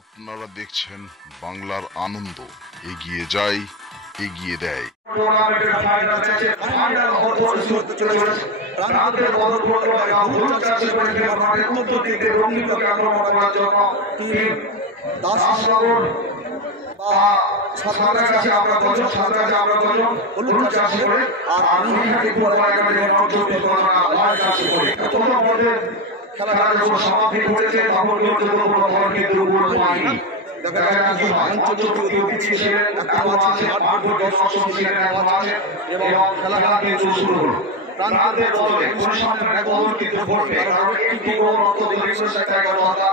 আপনারা দেখছেন বাংলার আনন্দ, এগিয়ে যায়, এগিয়ে দেয়। সমাপ্তি ঘটেছে তখন কিন্তু দেখা যায় কি অতিথি ছিলেন, দর্শক ছিলেন এবং খেলা কিন্তু শুরু হলো। প্রান্তের দলে প্রশাসনের ব্যবহার কিন্তু ঘটবে, কারণ একটি গোল মতো ডিফেন্সের জায়গায় কথা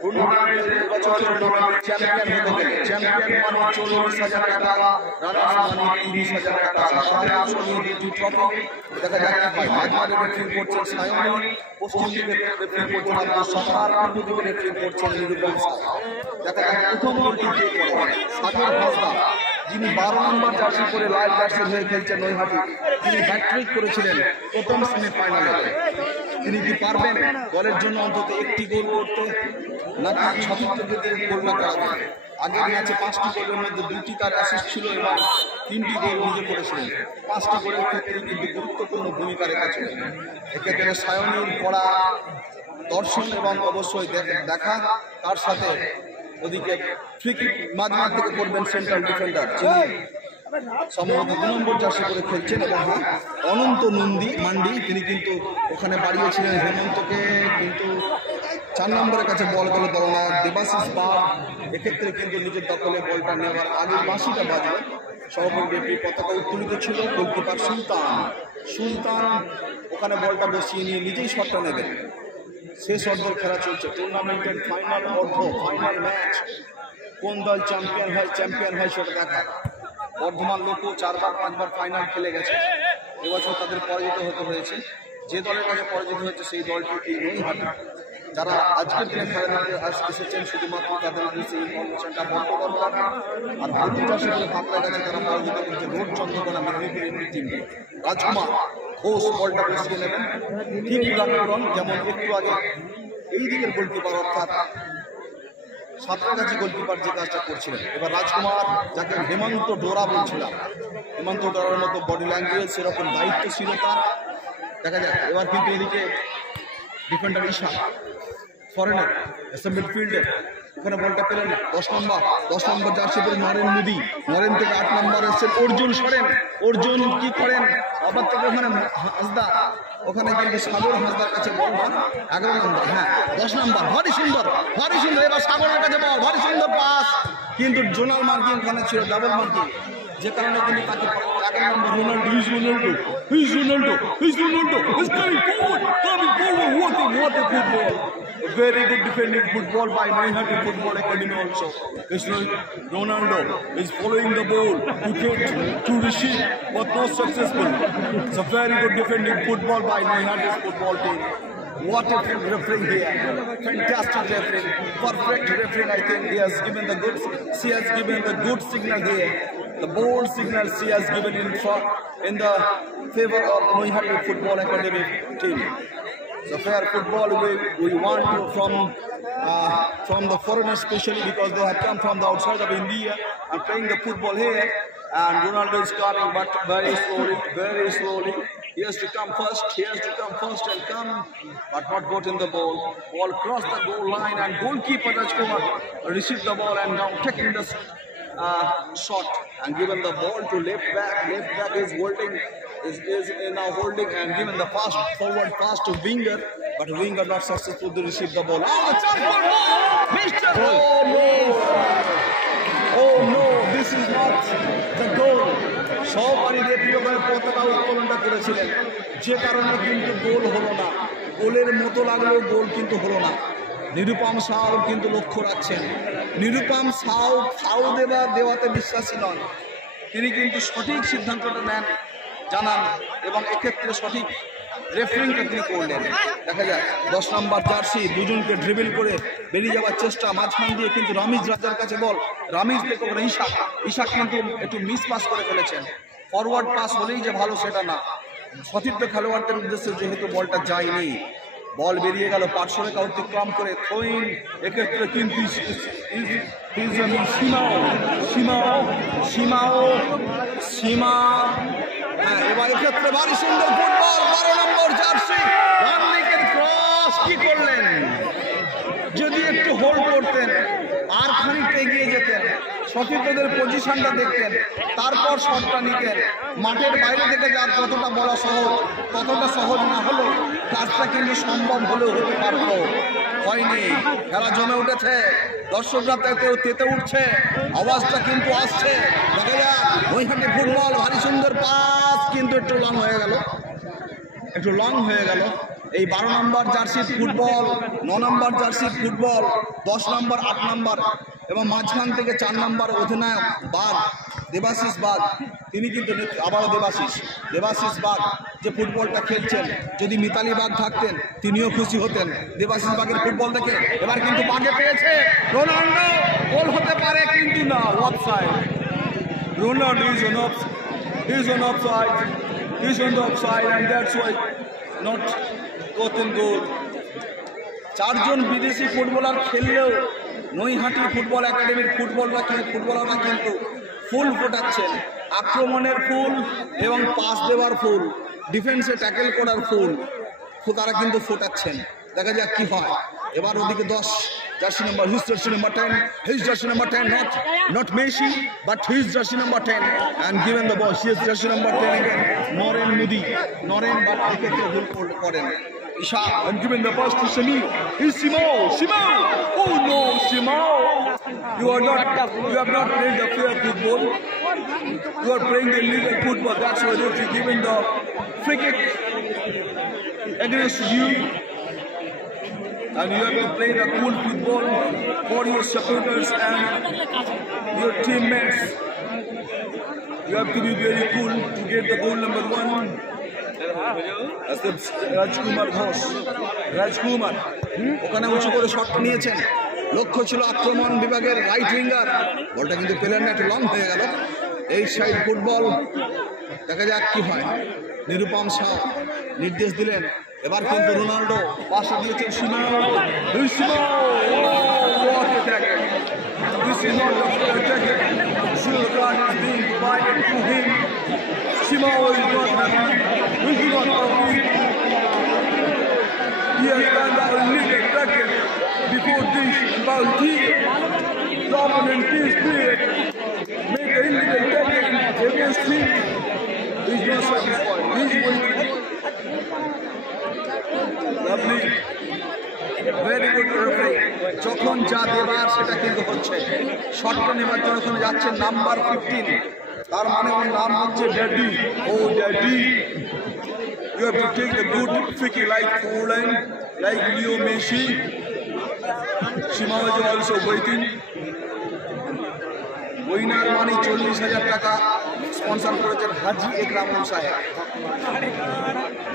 টুর্নামেন্টের এবছরের টুর্নামেন্ট চ্যাম্পিয়ন হতে গেলে চ্যাম্পিয়ন মানে 40,000 টাকা, রানার্স মানে 30,000 টাকা, সাথে আসলে দুটি ট্রফি। দেখা যায় কি মাঝমাঠে রেফারি করছেন সায়নী, পশ্চিম দিকে রেফারি করছেন আব্দুল সাত্তার, পূর্ব দিকে রেফারি করছেন নিরুপম সাহা। দেখা যায় প্রথম গোলটি কে করেন সাগর হাসদা, যিনি 12 নম্বর জার্সি পরে লাল জার্সি হয়ে খেলছেন নৈহাটি। তিনি হ্যাট্রিক করেছিলেন প্রথম সেমিফাইনালে। তিনি কি পারবেন দলের জন্য অন্তত একটি গোল করতে, নাকি সতীর্থকে গোল করাবেন? আগের ম্যাচে 5টি গোলের মধ্যে 2টি তার অ্যাসিস্ট ছিল এবং 3টি গোল নিজে করেছিলেন। 5টি গোলের ক্ষেত্রে কিন্তু গুরুত্বপূর্ণ ভূমিকা রেখেছিলেন। এক্ষেত্রে সায়নীর কড়া দর্শন এবং অবশ্যই দেখা, তার সাথে ওদিকে ফ্রি কিক মাঝমাঠ থেকে করবেন সেন্ট্রাল ডিফেন্ডার, যিনি সম্ভবত 2 নম্বর জার্সি করে খেলছেন এবং অনন্ত মান্ডি, তিনি কিন্তু ওখানে বাড়িয়েছিলেন হেমন্তকে, কিন্তু 4 নম্বরের কাছে বল গেল বলনা দেবাশিস বাগ। এক্ষেত্রে কিন্তু নিজের দখলে বলটা নেওয়ার আগে বাঁশিটা বাজবে। সভাপতি পতাকা উত্তোলিত ছিল। গোলকিপার সুলতান ওখানে বলটা বসিয়ে নিয়ে নিজেই শটটা নেবেন। শেষ অর্ধের খেলা চলছে, টুর্নামেন্টের ফাইনাল ম্যাচ। কোন দল চ্যাম্পিয়ন হয় সেটা দেখা। বর্ধমান লোকও 4-5বার ফাইনাল খেলে গেছে, এবছর তাদের পরাজিত হতে হয়েছে। যে দলের কাছে পরাজিত হয়েছে সেই দলটি এই নৈহাটি। যারা আজকের দিনে খেলাধুলাতে এসেছেন শুধুমাত্র তাদের সেই ইনফরমেশনটা বন্ধ করা, আর ভর্তিটা সেখানে ফাঁকড়া গেছে, তারা পরাজিত করছে রোড চন্দ্রকোনা মেদিনীপুরের টিম। রাজকুমার ঘোষ বলটা বসিয়ে নেবেন, ঠিক উল্লাঙ্ঘন যেমন একটু আগে এই দিকের গোলকিপার অর্থাৎ সাঁতরাগাছি গোলকিপার যে কাজটা করছিলেন। এবার রাজকুমার, যাকে হেমন্ত ডোরা বলছিলাম, হেমন্ত ডোরার মতো বডি ল্যাঙ্গুয়েজ, সেরকম দায়িত্বশীলতা দেখা যায়। এবার কিন্তু এদিকে ডিফেন্ডার ঈশা ফরেনার মিডফিল্ডের ওখানে বলটা পেলেন 10 নম্বর জার্সি পরে নরেন থেকে 8 নম্বর এসেছেন অর্জুন কি করেন আবার থেকে ওখানে হাসদা, ওখানে কিন্তু সাগর হাসদার কাছে বল 11 নম্বর, 10 নম্বর, ভারী সুন্দর। এবার সাগরের কাছে বল, ভারী সুন্দর পাস, কিন্তু জোনাল মার্কিং ওখানে ছিল, ডাবল মার্কিং, যে কারণে কিন্তু তাকে 11 নম্বর Ronaldo is coming forward. What a football. A very good defending football by Naihaty Football Academy also. Ronaldo is following the ball to receive, but not successful. It's a very good defending football by Naihaty's football team. What a referee here. Fantastic referee. Perfect referee, I think. She has given the good signal here. The bold signal she has given in the favor of Naihaty Football Academy team. The fair football we want to from the foreigners, especially because they have come from the outside of India and playing the football here. And Ronaldo is coming, but very slowly. He has to come first and come, but not got in the ball. Ball crossed the goal line, and goalkeeper Rajkumar received the ball and now taking the shot and given the ball to left back. Left back is now holding and given the forward pass to Winger, but Winger not successful to receive the ball. Oh no, this is not the goal. সবারই referee পতাকা উত্তোলনটা করেছিলেন, যে কারণে কিন্তু গোল হলো না। গোলের মতো লাগলেও গোল কিন্তু হলো না। নিরুপম সাউ কিন্তু লক্ষ্য রাখছেন। নিরুপম সাউ দেওয়াতে বিশ্বাসী নন, তিনি কিন্তু সঠিক সিদ্ধান্তটা জানান এবং এক্ষেত্রে সঠিক রেফারিংটা তিনি করলেন। দেখা যায় 10 নম্বর জার্সি দুজনকে ড্রিবল করে বেরিয়ে যাওয়ার চেষ্টা, মাঝখান দিয়ে কিন্তু রামিজ রাজার কাছে বল, রামিজ থেকে ঈশা কিন্তু একটু মিস পাস করে ফেলেছেন। ফরওয়ার্ড পাস হলেই যে ভালো সেটা না, সতীর্থ খেলোয়াড়দের উদ্দেশ্যে যেহেতু বলটা যায়নি, বল বেরিয়ে গেল 500 রেখা অতিক্রম করে থ্রোইন। এক্ষেত্রে কিন্তু সীমা এবার এক্ষেত্রে ভারী সুন্দর ফুটবল 12 নম্বর জার্সি রানলিকের ক্রস। কি করলেন? যদি একটু হোল্ড করতেন আর খানিকটা এগিয়ে যেতেন, সতীর্থদের পজিশনটা দেখতেন, তারপর শটটা নিতেন, মাঠের বাইরে থেকে যার যতটা বলা সহজ ততটা সহজ না হলো কাজটা কিন্তু সম্ভব হলেও হতে পারত, হয়নি। খেলা জমে উঠেছে, দর্শকরা তেতে উঠছে, আওয়াজটা কিন্তু আসছে। দেখা যাক নৈহাটি ফুটবল, ভারী সুন্দর পাস, কিন্তু একটু লং হয়ে গেল। এই 12 নম্বর জার্সির ফুটবল, 9 নম্বর জার্সির ফুটবল, 10 নম্বর, 8 নম্বর এবং মাঝখান থেকে 4 নম্বর অধিনায়ক বাগ, দেবাশিস বাগ, তিনি কিন্তু আবারও দেবাশিস বাগ যে ফুটবলটা খেলছেন, যদি মিতালি বাগ থাকতেন তিনিও খুশি হতেন দেবাশিস বাগের ফুটবল দেখে। এবার কিন্তু বাগে পেয়েছে রোনাল্ডো, গোল হতে পারে কিন্তু না, offside. Ronaldo is on the offside and that's why not gotten goal. 4 জন বিদেশি ফুটবলার খেললেও নৈহাটি ফুটবল একাডেমির ফুটবলাররা কিন্তু ফুল ফোটাচ্ছেন, আক্রমণের ফুল এবং পাস দেওয়ার ফুল, ডিফেন্সে ট্যাকেল করার ফুল, তারা কিন্তু ফোটাচ্ছেন। দেখা যাক কি হয়। এবার ওদিকে 10 jersey number, his jersey number 10, not Messi but his jersey number 10 and given the ball, his jersey number 10 again, Noren but এক্ষেত্রে ভুল করেন Isha and given the pass to Samir. He's Simao. Oh no, Simao, you have not played the fair football, you are playing the illegal football. That's why you're given the free kick against you. And you have to play the cool football for your supporters and your teammates. You have to be very cool to get the goal number 1. As the রাজকুমার ওখানে উঁচু করে শটটা নিয়েছেন, লক্ষ্য ছিল আক্রমণ বিভাগের right winger, বলটা কিন্তু পেলেন না, একটু লং হয়ে গেল। এই সাইড ফুটবল, দেখা যাক কি হয়। নিরুপম শাহ নির্দেশ দিলেন, এবার কিন্তু রোনাল্ডো পাশে দিয়েছেন Simao. This is not the attack. Silver card is being provided to him. Simao is not happy. He is not happy. He has done the illegal tackle before this. Balti, the opponent team spirit, made the illegal tackle against him. He is not satisfied. He is waiting. Lovely. Very good referee. যখন যা দেবার সেটা কিন্তু হচ্ছে। শটটা নেবার জন্য ওখানে যাচ্ছে নাম্বার 15, তার মানে ওর নাম হচ্ছে ড্যাডি। ও daddy, you have to take the good free like Forlan, like Leo Messi. Simao is also waiting. Winner money 40,000 টাকা স্পন্সর করেছেন হাজি একরামুল সাহেব।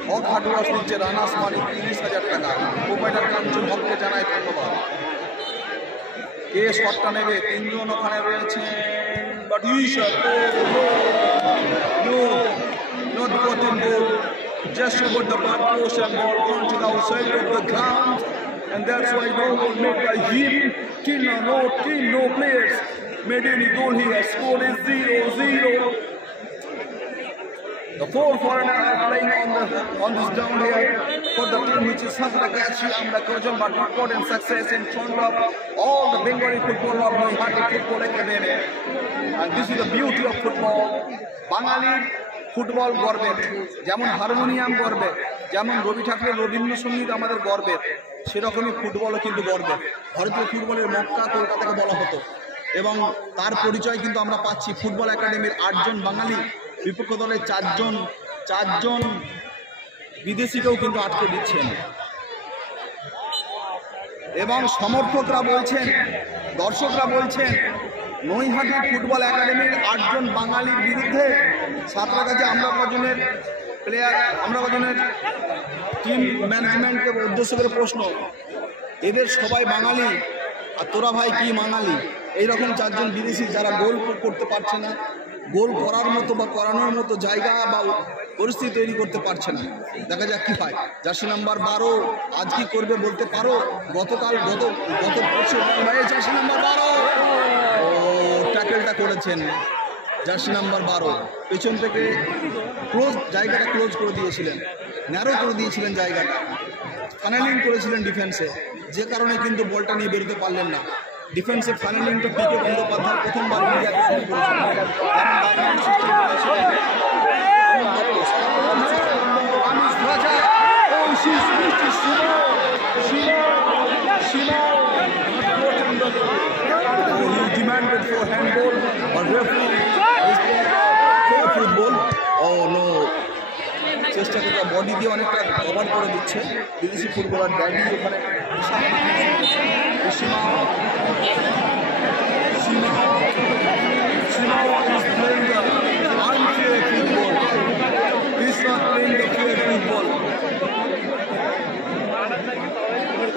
হক হাটুয়াস দিচ্ছে রানাস মানি 30,000 টাকা। প্রোপাইটার কাঞ্চন হককে জানায় ধন্যবাদ। কে শটটা নেবে? 3 জন ওখানে রয়েছে, but not gotten goal, just over the back post and ball gone to the outside of the ground, and that's why no goal made by him. No players made any goal here. Score is 0-0. The 4 foreigners are playing on this ground here for the team which is Satragachi Amrakojan, but not gotten success in front of all the Bengali football of Nৈহাটি Football Academy. And this is the beauty of football. বাঙালির football গর্বের, যেমন harmonium গর্বের, যেমন রবি ঠাকুরের রবীন্দ্রসঙ্গীত আমাদের গর্বের, সেরকমই ফুটবলও কিন্তু গর্বের। ভারতীয় ফুটবলের মক্কা কলকাতাকে বলা হতো, এবং তার পরিচয় কিন্তু আমরা পাচ্ছি ফুটবল একাডেমির 8 জন বাঙালি, বিপক্ষ দলের 4 জন বিদেশিকেও কিন্তু আটকে দিচ্ছেন। এবং সমর্থকরা বলছেন, দর্শকরা বলছেন, নৈহাটি ফুটবল একাডেমির 8 জন বাঙালির বিরুদ্ধে সাঁতরাগাছি আমরা কজনের টিম ম্যানেজমেন্টকে উদ্দেশ্য করে প্রশ্ন, এদের সবাই বাঙালি আর তোরা ভাই কি বাঙালি? এইরকম 4 জন বিদেশি যারা গোল করতে পারছে না, গোল করার মতো বা করানোর মতো জায়গা বা পরিস্থিতি তৈরি করতে পারছে না। দেখা যাক কি হয়। জার্সি নাম্বার 12 আজ কি করবে বলতে পারো। গত জার্সি নাম্বার 12 ট্যাকেলটা করেছেন জার্সি নাম্বার 12 পেছন থেকে জায়গাটা ক্লোজ করে দিয়েছিলেন, ন্যারো করে দিয়েছিলেন জায়গাটা, ফানেলিং করেছিলেন ডিফেন্সে, যে কারণে কিন্তু বলটা নিয়ে বেরোতে পারলেন না। ডিফেন্সের ফানেলিংটা পিকে বন্দ্যোপাধ্যায় প্রথমবার demanded for handball or referee for football. Oh no, চেষ্টা করে বডি দিয়ে অনেকটা কভার করে দিচ্ছে বিদেশি ফুটবলার ড্যাডি ওখানে। is playing the unfair football. He's not playing the fair football.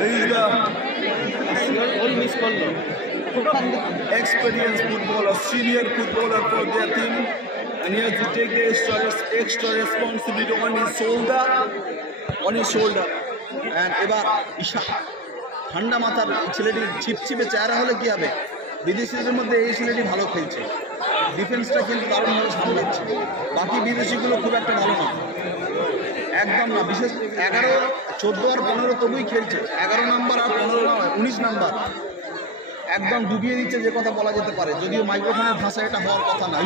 He is the experienced footballer, senior footballer for their team, and he has to take the extra responsibility on his shoulder. And এবার ঈশা ঠান্ডা মাথার ছেলেটি ছিপছিপে চেহারা হলে কি হবে? বিদেশিদের মধ্যে এই ছেলেটি ভালো খেলছে, ডিফেন্সটা কিন্তু দারুণভাবে সামলাচ্ছে। বাকি বিদেশিগুলো খুব একটা ভালো না, একদম না। বিশেষ 11, 14 আর 15 তবুই খেলছে, 11 নাম্বার আর 19 নাম্বার একদম ডুবিয়ে দিচ্ছে, যে কথা বলা যেতে পারে, যদিও মাইক্রোফোনের ভাষা এটা হওয়ার কথা না।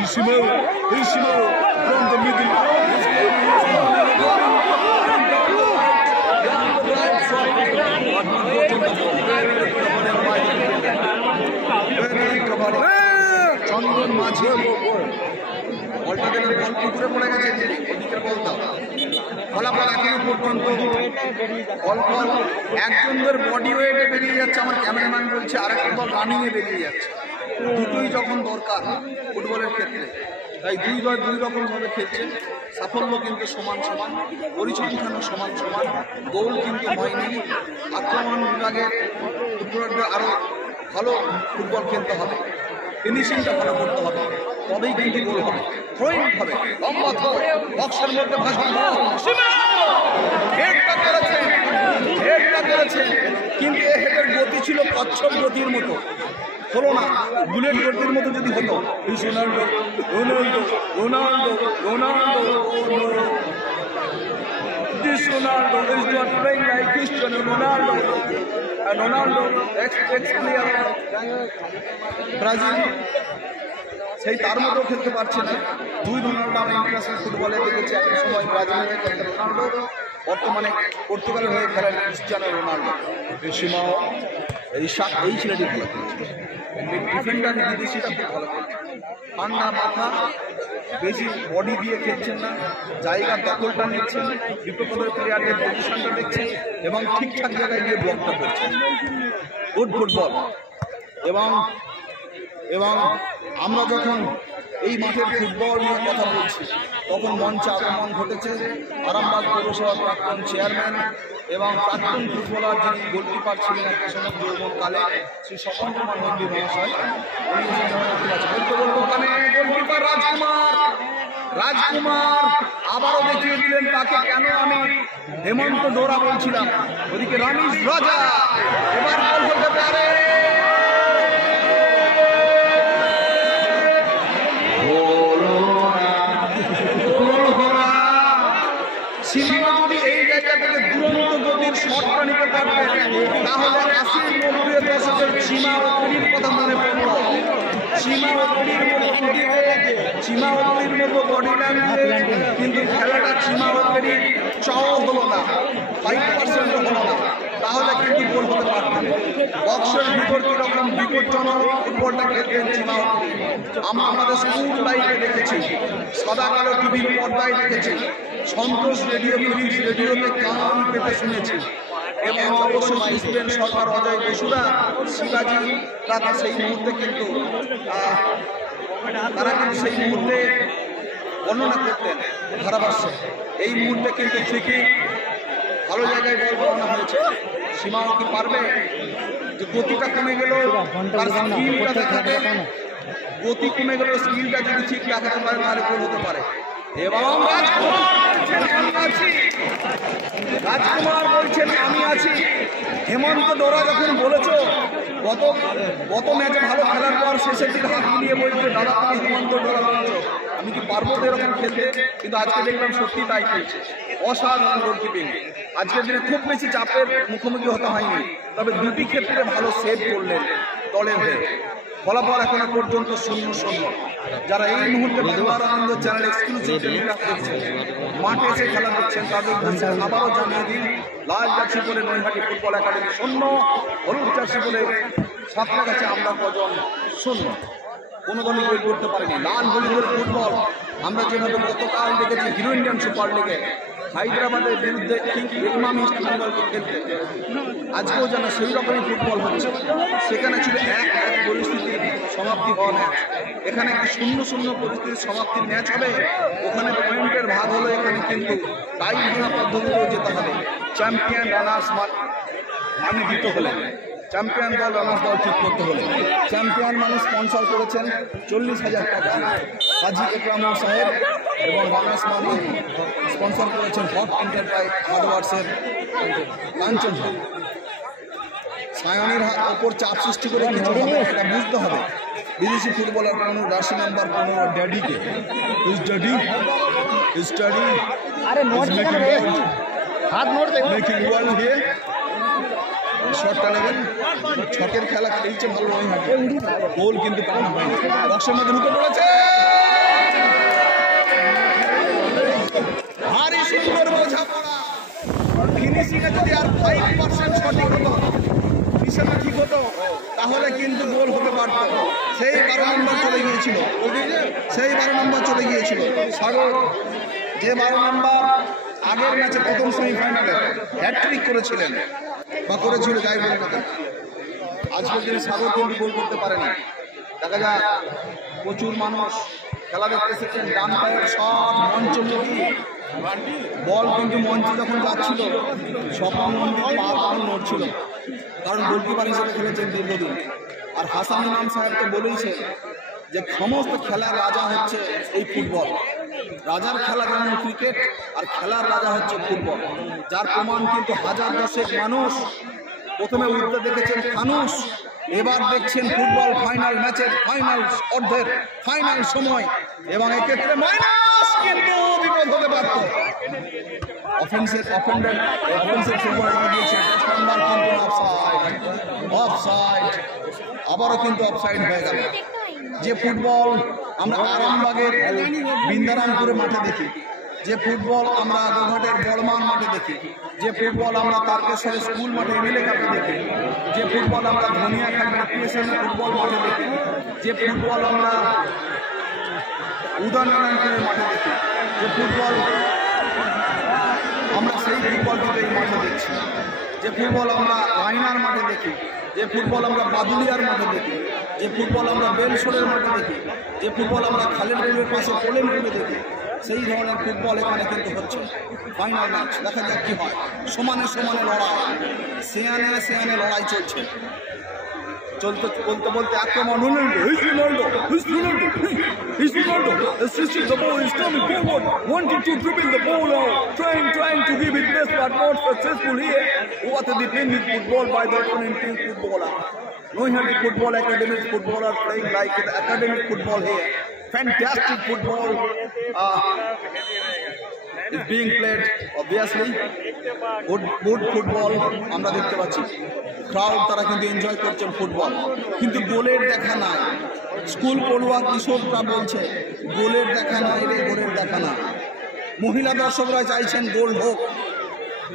চন্দন মাঝি বলটা গেলে বল পুকুরে পড়ে গেছে, ওদিকে বল দাও। ফলাফল এখনো পর্যন্ত বল একজনের বডি ওয়েটে বেরিয়ে যাচ্ছে, আমার ক্যামেরাম্যান বলছে, আরেকটা বল রানিংয়ে বেরিয়ে যাচ্ছে। দুটোই যখন দরকার ফুটবলের ক্ষেত্রে, তাই দুই রকমভাবে খেলছে। সাফল্য কিন্তু সমান, পরিসংখ্যানও সমান, গোল কিন্তু হয়নি। আক্রমণ বিভাগের ফুটবলারদের আরও ভালো ফুটবল খেলতে হবে, ফিনিশিংটা ভালো করতে হবে, তবেই কিন্তু গোল হবে। থ্রোইং হবে, লম্বা থ্রো, বক্সের মধ্যে হেডটা করেছে, কিন্তু এই হেডের গতি ছিল কচ্ছপ গতির মতো, হলো না। বুলেট গতির মতো যদি হতো, Ronaldo is not playing like Cristiano Ronaldo. And Ronaldo, ex-player Brazil, সেই তার মতো খেলতে পারছে না। দুই রোনাল্ডো আমরা ইন্টারন্যাশনাল ফুটবলে দেখেছি, একটা সময় ব্রাজিলের খেলতে রোনাল্ডো, বর্তমানে পর্তুগালের হয়ে খেলেন ক্রিস্টিয়ানো রোনাল্ডো। এই ছেলেটি ভালো খেলছে, ডিফেন্ডার বিদেশিটা খুব ভালো খেলছে। ঠান্ডা মাথা, বেশি বডি দিয়ে খেলছেন না, জায়গার দখলটা নিচ্ছেন, বিপক্ষের প্লেয়ারদের পজিশনটা দেখছেন এবং ঠিকঠাক জায়গায় গিয়ে ব্লকটা করছেন। Good football. এবং আমরা যখন এই মাঠের ফুটবল নিয়ে কথা বলছি, তখন মঞ্চে আগমন ঘটেছে আরামবাগ পৌরসভার প্রাক্তন চেয়ারম্যান এবং প্রাক্তন ফুটবলার, যিনি গোলকিপার ছিলেন একটা সময় যৌবনকালে, শ্রী স্বপন কুমার নন্দী মহাশয়। গোলকিপার রাজকুমার আবারও দেখিয়ে দিলেন তাকে কেন আমি হেমন্ত ডোরা বলছিলাম। ওদিকে রামিজ রাজা, এবার গোল হতে পারে। সীমা যদি এই জায়গা থেকে দুরন্ত গতির শটটা নিতে পারবে, তাহলে 80-90 দশকের সীমা অগ্নির কথা মনে পড়ল। সীমা অগ্নির মতো বডি ল্যাঙ্গুয়েজ, কিন্তু খেলাটা সীমা অগ্নির চাও হলো না, 5% হলো না, তাহলে কিন্তু গোল হতে পারতেন। বক্সের ভিতর কিরকম বিপজ্জনক ফুটবলটা খেলতেন সীমা অগ্নি, আমরা আমাদের স্কুল লাইফে দেখেছি, সাদা কালো টিভির পর্দায় দেখেছি, সন্তোষ রেডিও, ফিলিপস রেডিওতে কান পেতে শুনেছি। এবং অবশ্যই সুস্পেন সরকার, অজয় বসুরা, শিবাজি, তারা সেই মুহূর্তে কিন্তু সেই মুহূর্তে বর্ণনা করতেন ধারাভাষ্যে। এই মুহূর্তে কিন্তু ঠিকই ভালো জায়গায় বল বর্ণনা হয়েছে। সীমাও কি পারবে? যে গতিটা কমে গেল, তার স্কিলটা দেখাতে, গতি কমে গেল, স্কিলটা যদি ঠিক দেখাতে পারে তাহলে গোল হতে পারে। এবং রাজকুমার বলছেন আমি আছি। হেমন্ত ডোরা যখন বলেছ গত ম্যাচে ভালো খেলার পর শেষের দিকে হাত মিলিয়ে বলছে দাদা তুমি হেমন্ত ডোরা বলছো, আমি কি পারবো তো এরকম খেলতে? কিন্তু আজকে দেখলাম সত্যি তাই খেলছে, অসাধারণ গোলকিপিং। আজকের দিনে খুব বেশি চাপের মুখোমুখি হতে হয়নি, তবে দুটি ক্ষেত্রে ভালো সেভ করলেন দলের হয়ে। ফলাফল এখনো পর্যন্ত 0-0। যারা এই মুহূর্তে বাংলার আনন্দ চ্যানেল এক্সক্লুসিভ টেলিকাস্ট দেখছেন, মাঠে এসে খেলা দেখছেন, তাদের আবারও জানিয়ে দিন লাল জার্সি পরে নৈহাটি ফুটবল একাডেমি 0, হলুদ জার্সি পরে সাঁতরাগাছি আমরা কজন 0। কোনো দলই গোল করতে পারেনি। লাল হলুদের ফুটবল আমরা যেভাবে গতকাল দেখেছি হিরো ইন্ডিয়ান সুপার লিগে হায়দ্রাবাদের বিরুদ্ধে ইমাম ইস্ট বেঙ্গলকে খেলতে, আজকেও যেন সেই রকমই ফুটবল হচ্ছে। সেখানে ছিল 1-1 পরিস্থিতির সমাপ্তি হওয়া ম্যাচ, এখানে একটা 0-0 পরিস্থিতির সমাপ্তির ম্যাচ হবে। ওখানে পয়েন্টের ভাগ হলো, এখানে কিন্তু টাই ভাঙা পদ্ধতিতেও যেতে হবে। চ্যাম্পিয়ন রানার্স মানে দিতে হলে, চ্যাম্পিয়ন দল রানার্স দল ঠিক করতে হলে। চ্যাম্পিয়ন মানুষ স্পন্সর করেছেন 40,000 টাকা হাজি একরামুল সাহেব, এবং রানার্স মানে স্পন্সর করেছেন হট এন্টারপ্রাইজ হার্ডওয়ার্সের কাঞ্চন। সায়নের ওপর চাপ সৃষ্টি করে কিছু হবে, এটা বুঝতে হবে। বিদেশি ফুটবলার 15 জার্সি নাম্বার 15 ড্যাডিকে স্টাডি আরে নোট হাত নোট দেখো মেকিং ওয়ার্ল্ড হিয়ার শটটা নেবেন। ছকের খেলা খেলছে ভালো নৈহাটি, গোল কিন্তু পাওয়া হয়নি। বক্সের মধ্যে ঢুকে পড়েছে, ভারী সুন্দর বোঝাপড়া। ফিনিশিংয়ে যদি আর 5% সঠিক হতো, হিসেবে ঠিক হতো, তাহলে কিন্তু গোল হতে পারত। সেই 12 নম্বর চলে গিয়েছিল, সাগর যে 12 নম্বর আগের ম্যাচে প্রথম সেমিফাইনালে হ্যাটট্রিক করেছিলেন বা করেছিল, যাই বলুন না কেন, আজকের দিনে সাগর কিন্তু গোল করতে পারেনি। দেখা যায় প্রচুর মানুষ খেলা দেখতে এসেছেন। ডান পায়ের শট মঞ্চমুখী বল, কিন্তু মঞ্চে যখন যাচ্ছিল স্বপন মন্দির পা নড়ছিল, কারণ গোলকিপার হিসেবে খেলেছেন দীর্ঘদিন। আর হাসান ইমাম সাহেব তো বলেইছে যে সমস্ত খেলার রাজা হচ্ছে এই ফুটবল। রাজার খেলা যেমন ক্রিকেট, আর খেলার রাজা হচ্ছে ফুটবল, যার প্রমাণ কিন্তু হাজার দশেক মানুষ প্রথমে উঠতে দেখেছেন ফানুস, এবার দেখছেন ফুটবল ফাইনাল ম্যাচের ফাইনাল অর্ধের ফাইনাল সময়, এবং এক্ষেত্রে মাইনাস কিন্তু বিপদ হতে পারত। অফেন্সের ফুটবল দিয়েছে, অফসাইড, আবারও কিন্তু অফসাইড হয়ে গেল। যে ফুটবল আমরা আরামবাগের বৃন্দারামপুরে মাঠে দেখি, যে ফুটবল আমরা গোঘাটের বড়মান মাঠে দেখি, যে ফুটবল আমরা তারকেশ্বরের স্কুল মাঠে এমএলএ কাপে দেখি, যে ফুটবল আমরা ধনিয়াখালী পিএসএন ফুটবল মাঠে দেখি, যে ফুটবল আমরা উদয়নারায়ণপুরের মাঠে দেখি, যে ফুটবল আমরা সেই ফুটবল কিন্তু এই মাঠে দেখছি, যে ফুটবল আমরা রায়নার মাঠে দেখি, যে ফুটবল আমরা বাদুলিয়ার মাঠে দেখি, যে ফুটবল আমরা বেলসোরের মাঠে দেখি, যে ফুটবল আমরা খালেরপুরের পাশে কোলেমপুরে দেখি, সেই ধরনের ফুটবল এখানে কিন্তু হচ্ছে। ফাইনাল ম্যাচ, দেখা যাক কি হয়। সমানে সমানে লড়াই, সেয়ানে লড়াই চলছে। বলতে আক্রমণ Ronaldo assisting the ball, is coming forward, wanting to dribble the ball out, trying to give it best, but not successful here. What a defending football by the opponent team footballer. Nöyhati Football Academy footballer playing like the academic football here. Fantastic football is being played, obviously. Good football আমরা দেখতে পাচ্ছি। Crowd তারা কিন্তু enjoy করছেন football, কিন্তু গোলের দেখা নাই। স্কুল পড়ুয়া কিশোররা বলছে গোলের দেখা নাই রে, গোলের দেখা নাই। মহিলা দর্শকরা চাইছেন গোল হোক,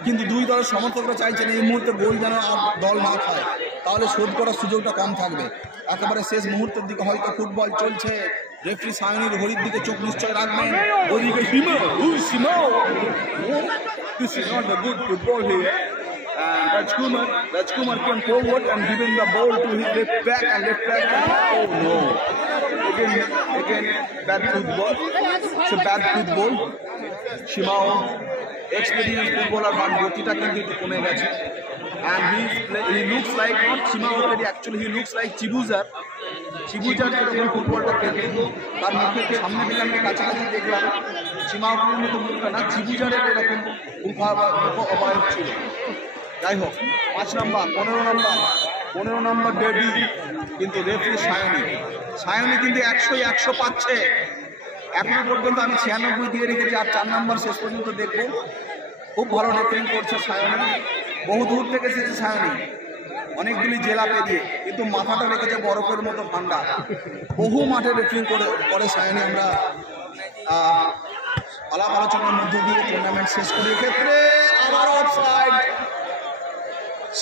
কিন্তু দুই দলের সমর্থকরা চাইছেন এই মুহূর্তে গোল যেন আর দল না খায়, তাহলে শোধ করার সুযোগটা কম থাকবে। একেবারে শেষ মুহূর্তের দিকে হয়তো ফুটবল চলছে, রেফারি সায়নির ঘড়ির দিকে চোখ নিশ্চয় রাখবেন। ওদিকে This is not a good football here. And Rajkumar came forward and given the ball to his left back, and oh no, again bad football. It's a bad football. Shimao experienced footballer, but গতিটা কিন্তু একটু কমে গেছে। and he looks like not Chima Okorie, actually he looks like Chibujar যেরকম ফুটবলটা খেলতো তার মুখের সামনে দিকে আমি কাছাকাছি দেখলাম চিমা ওকোরির মতো মুখটা না, চিবুজারের এরকম অবয়ব ছিল। যাই হোক 5 নম্বর 15 নম্বর ডেবি, কিন্তু রেফারি সায়নী কিন্তু 100 পাচ্ছে এখনো পর্যন্ত। আমি 96 দিয়ে রেখেছি, আর 4 নম্বর শেষ পর্যন্ত দেখবো। খুব ভালো রেফারিং করছে সায়নী, বহু দূর থেকে এসেছে সায়নী, অনেকগুলি জেলা পেরিয়ে, কিন্তু মাথাটা রেখেছে বরফের মতো ঠান্ডা। বহু মাঠে রেফারিং করে সায়নী। আমরা আলাপ আলোচনার মধ্যে দিয়ে টুর্নামেন্ট শেষ করি। এক্ষেত্রে আবার অফসাইড,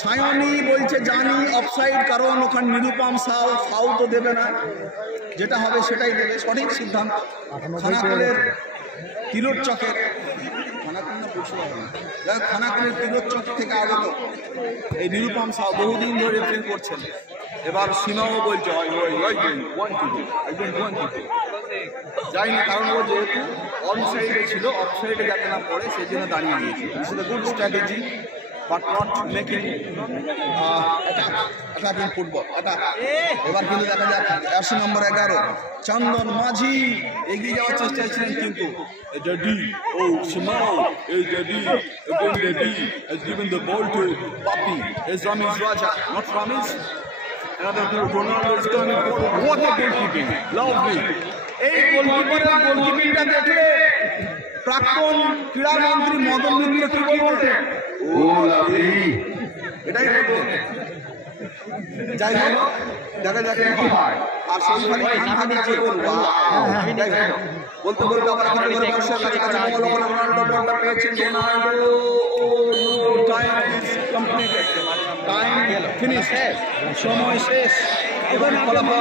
সায়নী বলছে জানি অফসাইড, কারণ ওখানে নিরুপম সাউ তো দেবে না, যেটা হবে সেটাই দেবে, সঠিক সিদ্ধান্ত। খানাকুলের তিলোচ্চকের খানাকুলের তিলোচ্চক থেকে আগত এই নিরুপম সাউ বহুদিন ধরে রেফারিং করছেন। এবার সীমাও বলছে যাইনি, কারণ ও যেহেতু অন সাইডে ছিল, অফ সাইডে যাতে না পড়ে সেই জন্য দাঁড়িয়ে নিয়েছে। This is a good strategy but not making attacking football attack. এবার কিন্তু দেখা যাক 80 নম্বর 11 চন্দন মাঝি এগিয়ে যাওয়ার চেষ্টা ছিলেন, কিন্তু Shimao is Dedi, again Dedi has given the ball to Papi. Is Ramesh Raja, not Ramesh. Another Ronaldo is coming forward. What a goalkeeping! Lovely. এই গোলকিপিংটা দেখলে প্রাক্তন ক্রীড়ামন্ত্রী মদন মিত্র কি বলতেন? ও লাভলি, এটাই বলতেন। যাই হোক দেখা যাক কি হয়। আর সেই খান যে বলবো বলতে আবার কাছাকাছি রোনাল্ডো বলটা পেয়েছেন। Ronaldo time is completed, time finish, সময় শেষ। এবার ফলাফল